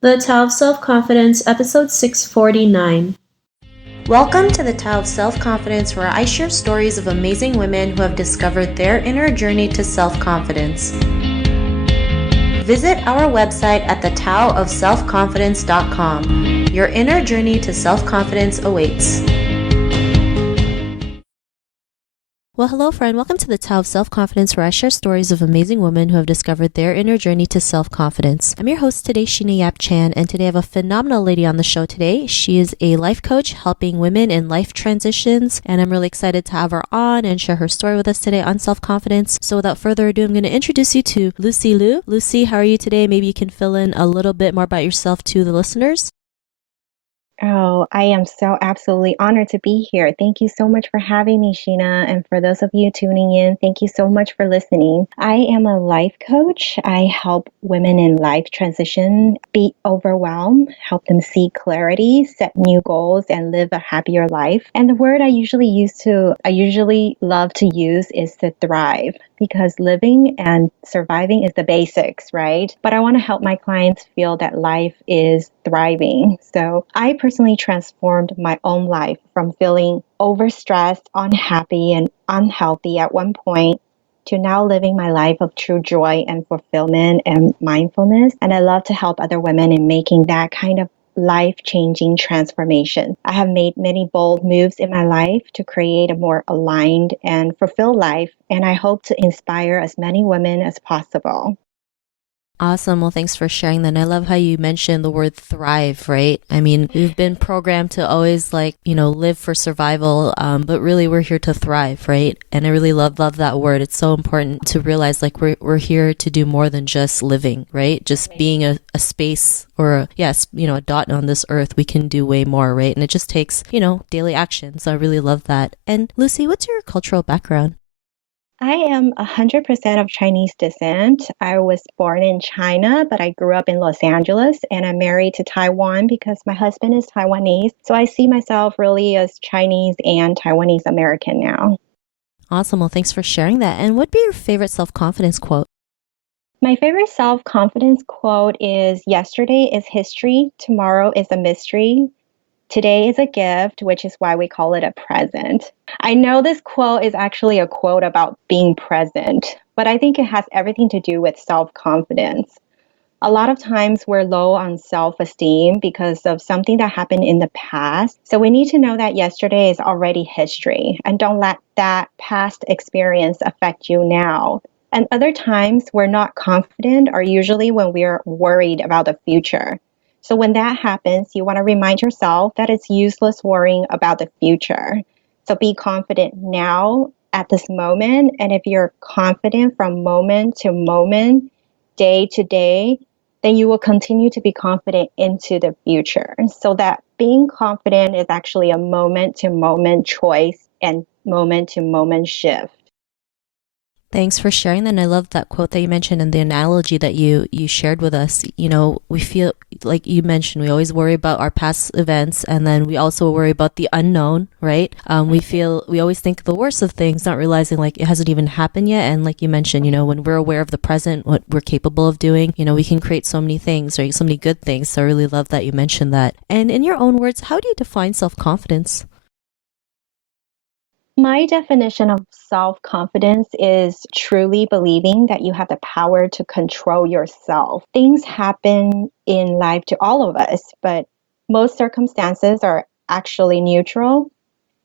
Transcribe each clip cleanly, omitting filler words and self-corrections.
The Tao of Self-Confidence, episode 649. Welcome to the Tao of Self-Confidence, where I share stories of amazing women who have discovered their inner journey to self-confidence. Visit our website at thetaoofselfconfidence.com. Your inner journey to self-confidence awaits. Well, hello, friend. Welcome to the Tao of Self-Confidence, where I share stories of amazing women who have discovered their inner journey to self-confidence. I'm your host today, Sheena Yap Chan, and today I have a phenomenal lady on the show today. She is a life coach helping women in life transitions, and I'm really excited to have her on and share her story with us today on self-confidence. So without further ado, I'm going to introduce you to Lucy Liu. Lucy, how are you today? Maybe you can fill in a little bit more about yourself to the listeners. Oh, I am so absolutely honored to be here. Thank you so much for having me, Sheena. And for those of you tuning in, thank you so much for listening. I am a life coach. I help women in life transition be overwhelmed, help them see clarity, set new goals, and live a happier life. And the word I usually love to use is to thrive, because living and surviving is the basics, right? But I want to help my clients feel that life is thriving. So I personally transformed my own life from feeling overstressed, unhappy, and unhealthy at one point to now living my life of true joy and fulfillment and mindfulness. And I love to help other women in making that kind of life-changing transformation. I have made many bold moves in my life to create a more aligned and fulfilled life, and I hope to inspire as many women as possible. Awesome. Well, thanks for sharing that. And I love how you mentioned the word thrive, right? I mean, we've been programmed to always live for survival, but really we're here to thrive, right? And I really love that word. It's so important to realize we're here to do more than just living, right? Just being a space or a dot on this earth. We can do way more, right? And it just takes, daily action. So I really love that. And Lucy, what's your cultural background? I am 100% of Chinese descent. I was born in China, but I grew up in Los Angeles, and I'm married to Taiwan because my husband is Taiwanese. So I see myself really as Chinese and Taiwanese American now. Awesome. Well, thanks for sharing that. And what'd be your favorite self-confidence quote? My favorite self-confidence quote is, "Yesterday is history, tomorrow is a mystery. Today is a gift, which is why we call it a present." I know this quote is actually a quote about being present, but I think it has everything to do with self-confidence. A lot of times we're low on self-esteem because of something that happened in the past. So we need to know that yesterday is already history, and don't let that past experience affect you now. And other times we're not confident are usually when we're worried about the future. So when that happens, you want to remind yourself that it's useless worrying about the future. So be confident now at this moment. And if you're confident from moment to moment, day to day, then you will continue to be confident into the future. So that being confident is actually a moment to moment choice and moment to moment shift. Thanks for sharing that. And I love that quote that you mentioned and the analogy that you shared with us. We feel like you mentioned, we always worry about our past events, and then we also worry about the unknown, right? We always think the worst of things, not realizing like it hasn't even happened yet. And like you mentioned, when we're aware of the present, what we're capable of doing, we can create so many things, right? So many good things. So I really love that you mentioned that. And in your own words, how do you define self-confidence? My definition of self confidence is truly believing that you have the power to control yourself. Things happen in life to all of us, but most circumstances are actually neutral.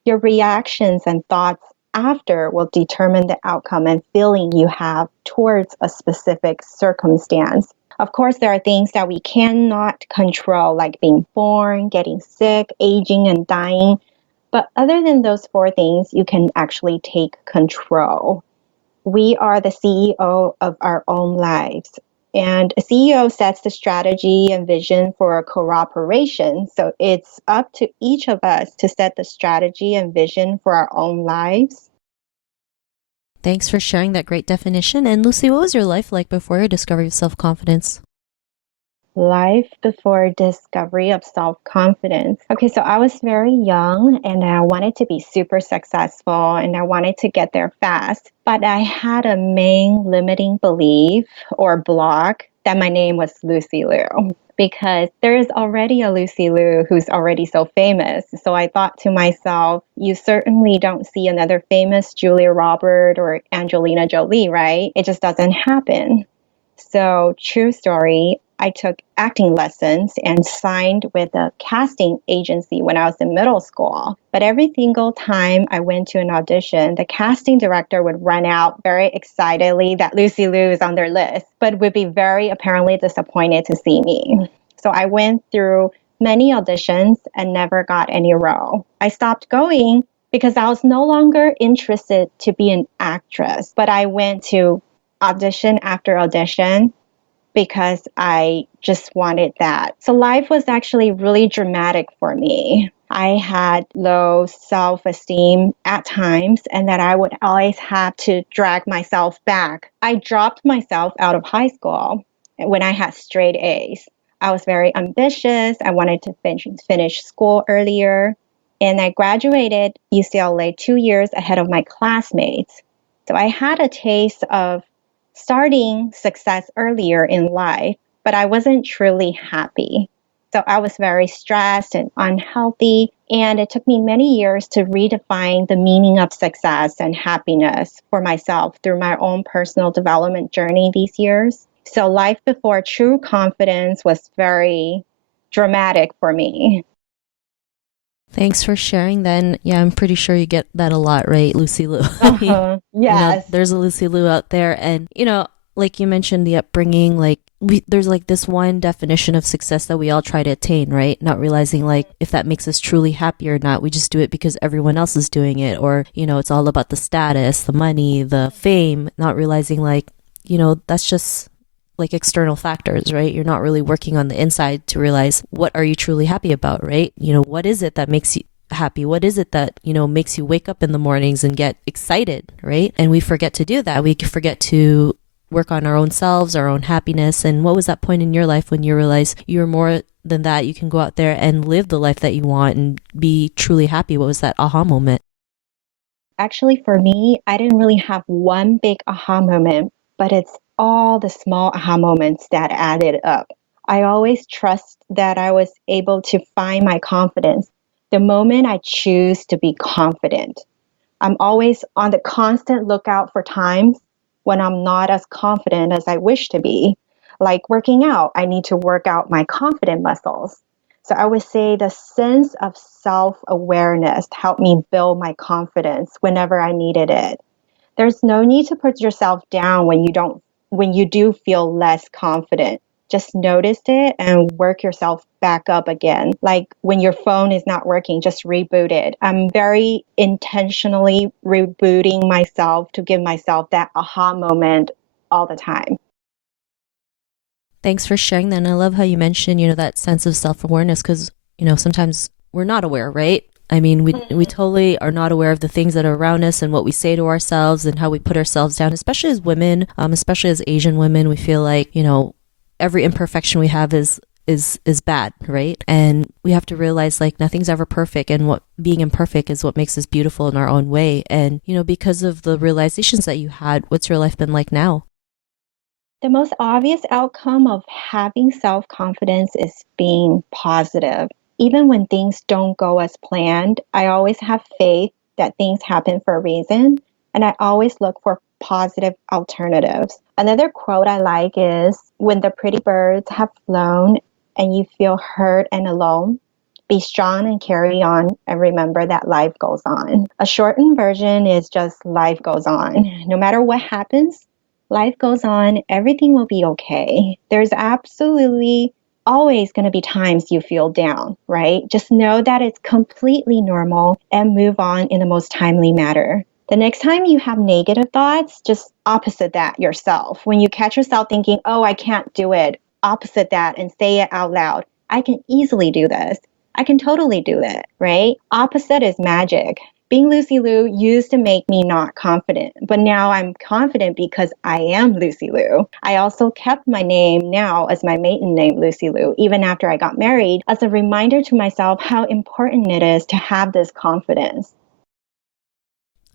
Your reactions and thoughts after will determine the outcome and feeling you have towards a specific circumstance. Of course, there are things that we cannot control, like being born, getting sick, aging, and dying. But other than those four things, you can actually take control. We are the CEO of our own lives. And a CEO sets the strategy and vision for a cooperation. So it's up to each of us to set the strategy and vision for our own lives. Thanks for sharing that great definition. And Lucy, what was your life like before your discovery of self-confidence? Life before discovery of self-confidence. Okay, so I was very young and I wanted to be super successful and I wanted to get there fast. But I had a main limiting belief or block that my name was Lucy Liu. because there is already a Lucy Liu who's already so famous. So I thought to myself, you certainly don't see another famous Julia Roberts or Angelina Jolie, right? It just doesn't happen. So, true story, I took acting lessons and signed with a casting agency when I was in middle school. But every single time I went to an audition, the casting director would run out very excitedly that Lucy Liu is on their list, but would be very apparently disappointed to see me. So I went through many auditions and never got any role. I stopped going because I was no longer interested to be an actress, but I went to audition after audition because I just wanted that. So life was actually really dramatic for me. I had low self esteem at times, and that I would always have to drag myself back. I dropped myself out of high school when I had straight A's. I was very ambitious. I wanted to finish school earlier, and I graduated UCLA 2 years ahead of my classmates. So I had a taste of starting success earlier in life, but I wasn't truly happy. So I was very stressed and unhealthy. And it took me many years to redefine the meaning of success and happiness for myself through my own personal development journey these years. So life before true confidence was very dramatic for me. Thanks for sharing that. And yeah, I'm pretty sure you get that a lot, right, Lucy Liu? I mean, Uh-huh. Yes. there's a Lucy Liu out there. And, like you mentioned, the upbringing, like, there's like this one definition of success that we all try to attain, right? Not realizing like if that makes us truly happy or not. We just do it because everyone else is doing it. Or, it's all about the status, the money, the fame, not realizing like, that's just like external factors, right? You're not really working on the inside to realize what are you truly happy about, right? What is it that makes you happy? What is it that, makes you wake up in the mornings and get excited, right? And we forget to do that. We forget to work on our own selves, our own happiness. And what was that point in your life when you realized you're more than that? You can go out there and live the life that you want and be truly happy. What was that aha moment? Actually, for me, I didn't really have one big aha moment, but it's all the small aha moments that added up. I always trust that I was able to find my confidence the moment I choose to be confident. I'm always on the constant lookout for times when I'm not as confident as I wish to be. Like working out, I need to work out my confident muscles. So I would say the sense of self awareness helped me build my confidence whenever I needed it. There's no need to put yourself down when you do feel less confident. Just notice it and work yourself back up again. Like when your phone is not working, just reboot it. I'm very intentionally rebooting myself to give myself that aha moment all the time. Thanks for sharing that. And I love how you mentioned, that sense of self awareness because, sometimes we're not aware, right? I mean, we totally are not aware of the things that are around us and what we say to ourselves and how we put ourselves down, especially as women, especially as Asian women. We feel like, every imperfection we have is bad, right? And we have to realize like nothing's ever perfect, and what being imperfect is what makes us beautiful in our own way. And because of the realizations that you had, what's your life been like now? The most obvious outcome of having self confidence is being positive. Even when things don't go as planned, I always have faith that things happen for a reason, and I always look for positive alternatives. Another quote I like is when the pretty birds have flown and you feel hurt and alone, be strong and carry on, and remember that life goes on. A shortened version is just life goes on. No matter what happens, life goes on, everything will be okay. There's absolutely always going to be times you feel down, right? Just know that it's completely normal and move on in the most timely manner. The next time you have negative thoughts, just opposite that yourself. When you catch yourself thinking, oh, I can't do it, opposite that and say it out loud. I can easily do this. I can totally do it, right? Opposite is magic. Being Lucy Liu used to make me not confident, but now I'm confident because I am Lucy Liu. I also kept my name now as my maiden name, Lucy Liu, even after I got married, as a reminder to myself how important it is to have this confidence.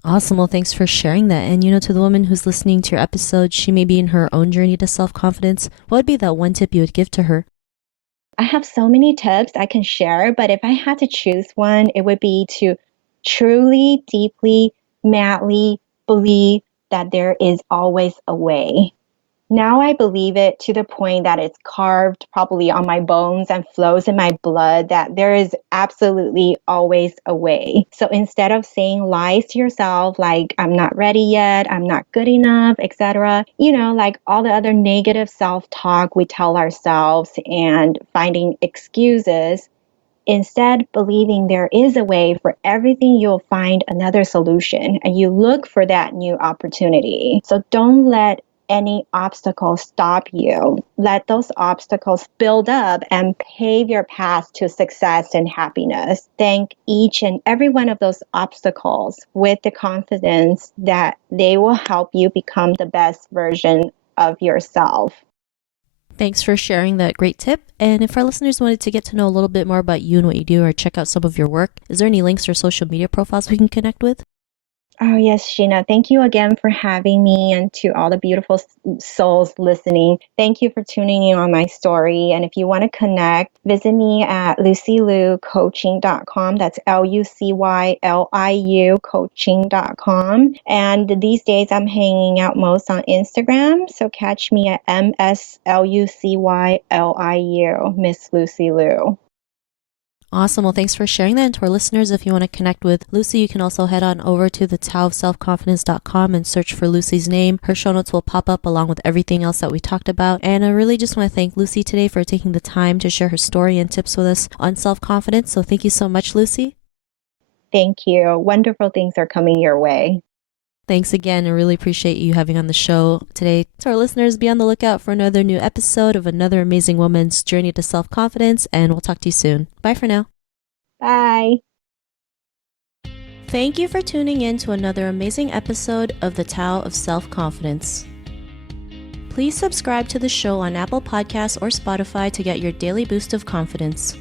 Awesome. Well, thanks for sharing that. And, to the woman who's listening to your episode, she may be in her own journey to self confidence. What would be that one tip you would give to her? I have so many tips I can share, but if I had to choose one, it would be to truly, deeply, madly believe that there is always a way. Now I believe it to the point that it's carved probably on my bones and flows in my blood that there is absolutely always a way. So instead of saying lies to yourself like I'm not ready yet, I'm not good enough, etc., like all the other negative self-talk we tell ourselves and finding excuses, instead believing there is a way for everything, you'll find another solution and you look for that new opportunity. So don't let any obstacles stop you. Let those obstacles build up and pave your path to success and happiness. Thank each and every one of those obstacles with the confidence that they will help you become the best version of yourself. Thanks for sharing that great tip. And if our listeners wanted to get to know a little bit more about you and what you do or check out some of your work, is there any links or social media profiles we can connect with? Oh, yes, Sheena. Thank you again for having me, and to all the beautiful souls listening. Thank you for tuning in on my story. And if you want to connect, visit me at lucyliucoaching.com. That's LucyLiu coaching.com. And these days I'm hanging out most on Instagram. So catch me at MSLucyLiu, Miss Lucy Liu. Awesome. Well, thanks for sharing that. And to our listeners, if you want to connect with Lucy, you can also head on over to the taoofselfconfidence.com and search for Lucy's name. Her show notes will pop up along with everything else that we talked about. And I really just want to thank Lucy today for taking the time to share her story and tips with us on self-confidence. So thank you so much, Lucy. Thank you. Wonderful things are coming your way. Thanks again. I really appreciate you having on the show today. To our listeners, be on the lookout for another new episode of another amazing woman's journey to self-confidence, and we'll talk to you soon. Bye for now. Bye. Thank you for tuning in to another amazing episode of the Tao of Self-Confidence. Please subscribe to the show on Apple Podcasts or Spotify to get your daily boost of confidence.